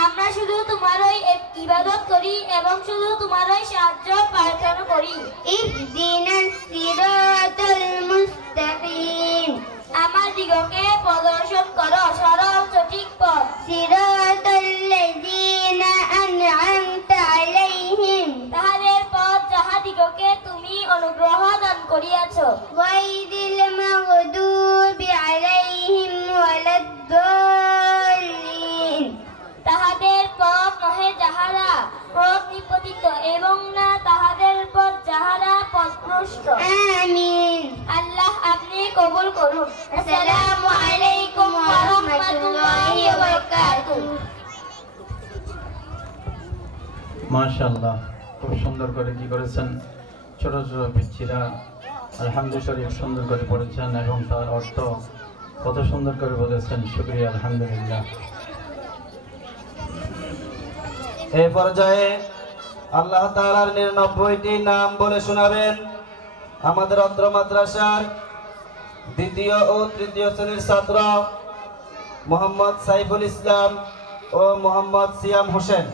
আমরা শুধু তোমারই ইবাদত করি এবং শুধু তোমারই সাহায্য প্রার্থনা করি। ইহদিনাস সিরাতাল মুস্তাকিম আমাদিগকে প্রদর্শন করো সরল সঠিক পথ। সিরাতাল্লাযীনা আন'আমতা আলাইহিম তাহাদের পথ যাহাদিগকে তুমি অনুগ্রহ দান করিয়াছ। গায়রিল মাগদুবি আলাইহিম ওয়ালাদ-দাল্লিন তাহাদের পথ নহে যাহারা পথ নিপতিত এবং না তাহাদের পথ যাহারা পথভ্রষ্ট। আমিন। আল্লাহ আপনি কবুল করুন। আসসালামু আলাইকুম ওয়া রাহমাতুল্লাহি ওয়া বারাকাতুহু। মাশাআল্লাহ, খুব সুন্দর করে কি করেছেন ছোট ছোট পিচ্ছিরা আলহামদুলিল্লাহ শরীফ সুন্দর করে পড়েছেন এবং তার অর্থ কত সুন্দর করে বলেছেন। শুকরিয়া, আলহামদুলিল্লাহ। এই পর্যায়ে আল্লাহ তাআলার 99টি নাম বলে শোনাবেন আমাদের অত্র মাদ্রাসার দ্বিতীয় ও তৃতীয় শ্রেণীর ছাত্র মোহাম্মদ সাইফুল ইসলাম ও মোহাম্মদ সিয়াম হোসেন।